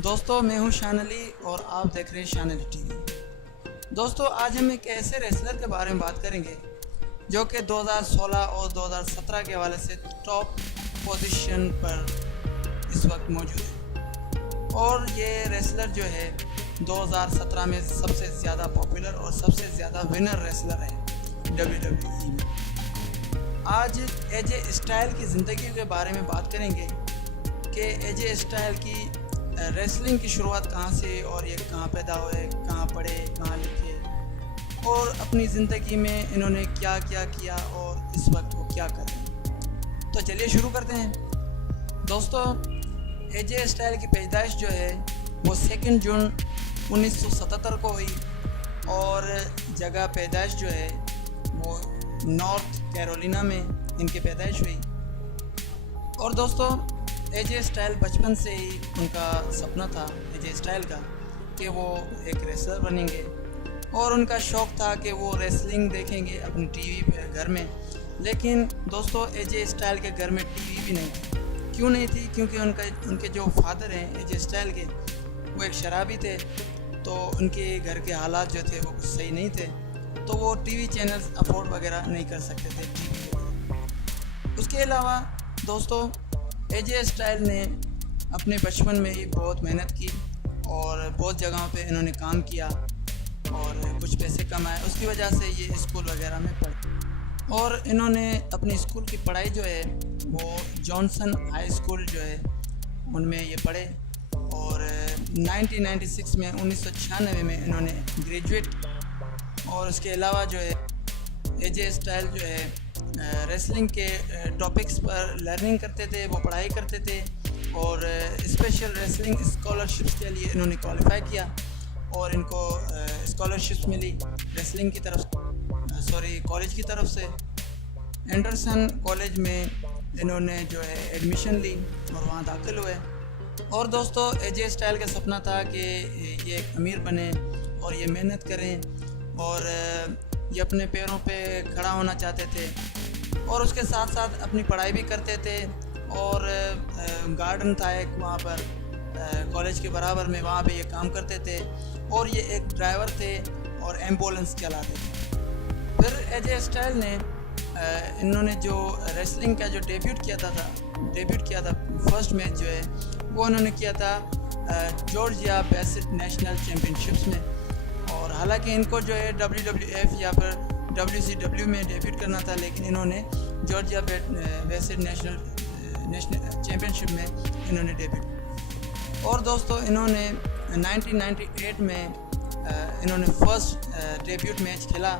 दोस्तों मैं हूं शान अली और आप देख रहे हैं शान अली टीवी। दोस्तों आज हम एक ऐसे रेसलर के बारे में बात करेंगे जो कि 2016 और 2017 के हवाले से टॉप पोजीशन पर इस वक्त मौजूद है। और ये रेसलर जो है 2017 में सबसे ज़्यादा पॉपुलर और सबसे ज़्यादा विनर रेसलर है WWE में। आज एजे स्टाइल की ज़िंदगी के बारे में बात करेंगे कि एजे स्टाइल की रेसलिंग की शुरुआत कहाँ से और ये कहाँ पैदा हुए, कहाँ पढ़े, कहाँ लिखे और अपनी ज़िंदगी में इन्होंने क्या क्या किया और इस वक्त वो क्या कर रहे हैं। तो चलिए शुरू करते हैं। दोस्तों एजे स्टाइल की पैदाइश जो है वो 2 जून 1977 को हुई और जगह पैदाइश जो है वो नॉर्थ कैरोलिना में इनकी पैदाइश हुई। और दोस्तों एजे स्टाइल बचपन से ही उनका सपना था एजे स्टाइल का कि वो एक रेसलर बनेंगे और उनका शौक़ था कि वो रेसलिंग देखेंगे अपनी टीवी पे घर में। लेकिन दोस्तों एजे स्टाइल के घर में टीवी भी नहीं थी। क्यों नहीं थी? क्योंकि उनके जो फादर हैं एजे स्टाइल के वो एक शराबी थे, तो उनके घर के हालात जो थे वो कुछ सही नहीं थे, तो वो टीवी चैनल्स अफोर्ड वगैरह नहीं कर सकते थे टीवी। उसके अलावा दोस्तों एजे स्टाइल ने अपने बचपन में ही बहुत मेहनत की और बहुत जगहों पे इन्होंने काम किया और कुछ पैसे कमाए। उसकी वजह से ये स्कूल वगैरह में पढ़े और इन्होंने अपनी स्कूल की पढ़ाई जो है वो जॉनसन हाई स्कूल जो है उनमें ये पढ़े और 1996 में 1996 में इन्होंने ग्रेजुएट। और उसके अलावा जो है एजे स्टाइल जो है रेसलिंग के टॉपिक्स पर लर्निंग करते थे, वो पढ़ाई करते थे और स्पेशल रेसलिंग स्कॉलरशिप्स के लिए इन्होंने क्वालिफाई किया और इनको स्कॉलरशिप्स मिली रेसलिंग की तरफ कॉलेज की तरफ से। एंडरसन कॉलेज में इन्होंने जो है एडमिशन ली और वहाँ दाखिल हुए। और दोस्तों एजे स्टाइल का सपना था कि ये एक अमीर बने और ये मेहनत करें और ये अपने पैरों पे खड़ा होना चाहते थे और उसके साथ साथ अपनी पढ़ाई भी करते थे। और गार्डन था एक वहाँ पर कॉलेज के बराबर में, वहाँ पे ये काम करते थे और ये एक ड्राइवर थे और एम्बुलेंस चलाते थे। फिर एजे स्टाइल ने इन्होंने जो रेसलिंग का जो डेब्यूट किया था फर्स्ट मैच जो है वो इन्होंने किया था जॉर्जिया बेसिक नेशनल चैम्पियनशिप्स में। और हालांकि इनको जो है WWF या फिर WCW में डेब्यूट करना था, लेकिन इन्होंने जॉर्जिया बेसिक नेशनल चैम्पियनशिप में इन्होंने डेब्यूट। और दोस्तों इन्होंने 1998 में इन्होंने फर्स्ट डेब्यूट मैच खेला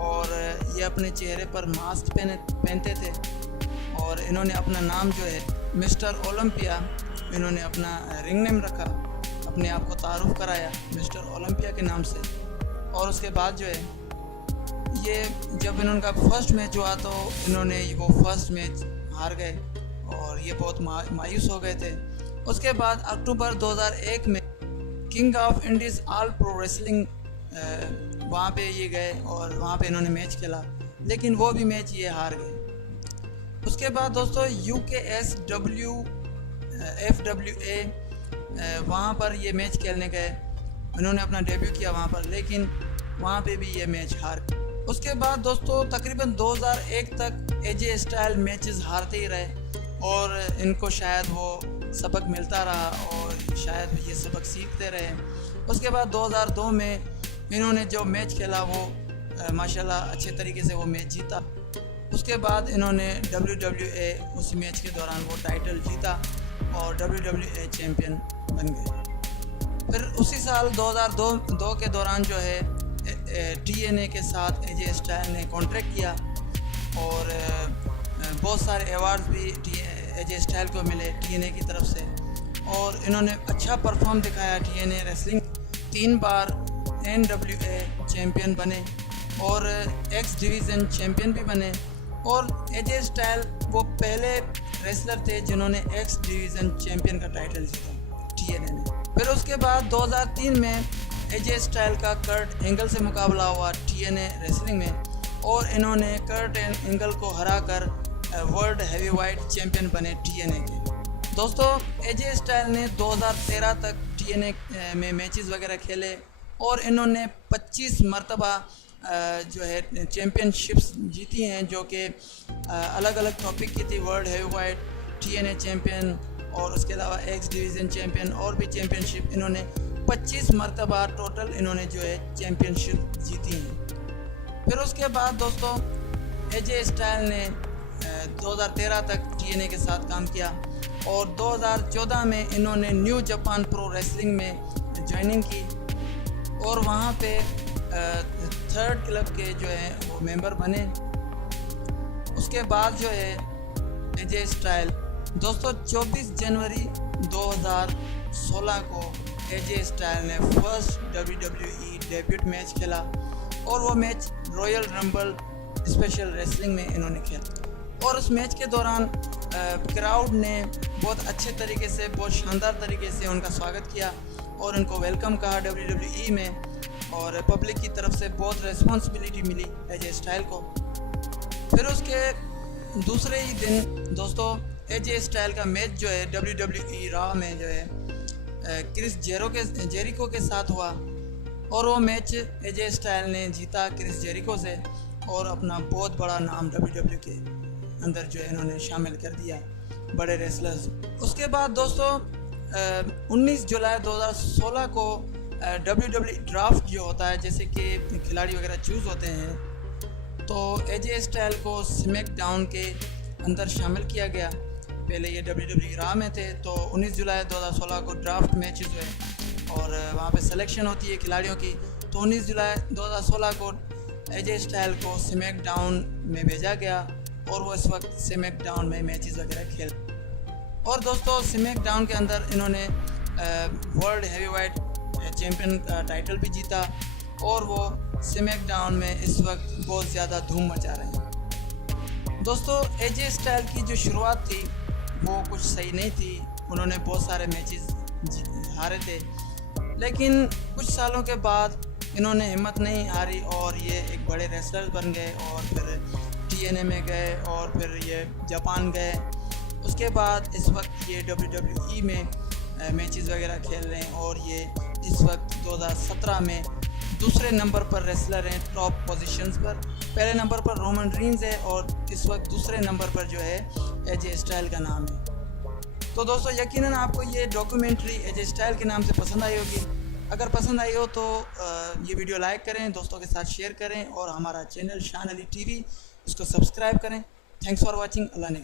और ये अपने चेहरे पर मास्क पहनते थे और इन्होंने अपना नाम जो है मिस्टर ओलंपिया इन्होंने अपना रिंग नेम रखा, अपने आप को तारुफ कराया मिस्टर ओलंपिया के नाम से। और उसके बाद जो है ये जब इनका फर्स्ट मैच हुआ तो इन्होंने वो फर्स्ट मैच हार गए और ये बहुत मायूस हो गए थे। उसके बाद अक्टूबर 2001 में king of Indies all pro wrestling वहाँ पे ये गए और वहाँ पे इन्होंने मैच खेला, लेकिन वो भी मैच ये हार गए। उसके बाद दोस्तों UKSW FWA वहाँ पर ये मैच खेलने गए, इन्होंने अपना डेब्यू किया वहाँ पर, लेकिन वहाँ पे भी ये मैच हार गए। उसके बाद दोस्तों तकरीबन 2001 तक एजे स्टाइल मैचेस हारते ही रहे और इनको शायद वो सबक मिलता रहा और शायद ये सबक सीखते रहे। उसके बाद 2002 में इन्होंने जो मैच खेला वो माशाल्लाह अच्छे तरीके से वो मैच जीता। उसके बाद इन्होंने WWE उस मैच के दौरान वो टाइटल जीता और WWE चैम्पियन बन गए। फिर उसी साल 2002 के दौरान जो है TNA के साथ एजे स्टाइल ने कॉन्ट्रैक्ट किया और बहुत सारे अवार्ड्स भी एजे स्टाइल को मिले TNA की तरफ से और इन्होंने अच्छा परफॉर्म दिखाया। TNA रेसलिंग 3 बार NWA चैम्पियन बने और एक्स डिवीज़न चैम्पियन भी बने और एजे स्टाइल वो पहले रेसलर थे जिन्होंने एक्स डिवीज़न चैम्पियन का टाइटल जीता TNA में। फिर उसके बाद 2003 में एजे स्टाइल का कर्ट एंगल से मुकाबला हुआ TNA रेसलिंग में और इन्होंने कर्ट एंगल को हराकर वर्ल्ड हैवीवेट चैम्पियन बने TNA के। दोस्तों एजे स्टाइल ने 2013 तक TNA में मैचेस वगैरह खेले और इन्होंने 25 मरतबा जो है चैम्पियनशिप्स जीती हैं, जो कि अलग अलग टॉपिक की थी। वर्ल्ड हेवीवेट, TNA चैम्पियन और उसके अलावा एक्स डिवीज़न चैम्पियन और भी चैम्पियनशिप इन्होंने 25 मरतबा टोटल इन्होंने जो है चैम्पियनशिप जीती हैं। फिर उसके बाद दोस्तों एजे स्टाइल ने 2013 तक TNA के साथ काम किया और 2014 में इन्होंने न्यू जापान प्रो रेसलिंग में ज्वाइनिंग की और वहाँ पे थर्ड क्लब के जो है वो मेंबर बने। उसके बाद जो है एजे स्टाइल दोस्तों 24 जनवरी 2016 को एजे स्टाइल ने फर्स्ट WWE डेब्यूट मैच खेला और वो match royal rumble special wrestling में इन्होंने खेला। और उस मैच के दौरान क्राउड ने बहुत अच्छे तरीके से, बहुत शानदार तरीके से उनका स्वागत किया और उनको वेलकम कहा WWE में, और पब्लिक की तरफ से बहुत रिस्पॉन्सिबिलिटी मिली एजे स्टाइल को। फिर उसके दूसरे ही दिन दोस्तों एजे स्टाइल का मैच जो है WWE रॉ में जो है क्रिस जेरिको के साथ हुआ और वो मैच एजे स्टाइल ने जीता क्रिस जेरिको से और अपना बहुत बड़ा नाम WWE के अंदर जो है इन्होंने शामिल कर दिया, बड़े रेसलर्स। उसके बाद दोस्तों 19 जुलाई 2016 को WWE ड्राफ्ट जो होता है, जैसे कि खिलाड़ी वगैरह चूज़ होते हैं, तो एजे स्टाइल को स्मैकडाउन के अंदर शामिल किया गया। पहले ये WWE रॉ में थे, तो 19 जुलाई 2016 को ड्राफ्ट मैचेस हुए और वहाँ पे सिलेक्शन होती है खिलाड़ियों की। तो 19 जुलाई 2016 को एजे स्टाइल को स्मैकडाउन में भेजा गया और वो इस वक्त स्मैकडाउन में मैचेस वगैरह खेल। और दोस्तों स्मैकडाउन के अंदर इन्होंने वर्ल्ड हेवीवेट चैम्पियन का टाइटल भी जीता और वो स्मैकडाउन में इस वक्त बहुत ज़्यादा धूम मचा रहे हैं। दोस्तों एजे स्टाइल की जो शुरुआत थी वो कुछ सही नहीं थी, उन्होंने बहुत सारे मैचेस हारे थे, लेकिन कुछ सालों के बाद इन्होंने हिम्मत नहीं हारी और ये एक बड़े रेसलर बन गए और फिर TNA में गए और फिर ये जापान गए। उसके बाद इस वक्त ये WWE में मैचेस वगैरह खेल रहे हैं और ये इस वक्त 2017 में दूसरे नंबर पर रेसलर हैं टॉप पोजीशंस पर। पहले नंबर पर रोमन रीन्स है और इस वक्त दूसरे नंबर पर जो है एजे स्टाइल का नाम है। तो दोस्तों यकीनन आपको ये डॉक्यूमेंट्री एजे स्टाइल के नाम से पसंद आई होगी। अगर पसंद आई हो तो ये वीडियो लाइक करें, दोस्तों के साथ शेयर करें और हमारा चैनल शान अली TV उसको सब्सक्राइब करें। Thanks for watching. अल्लाह ने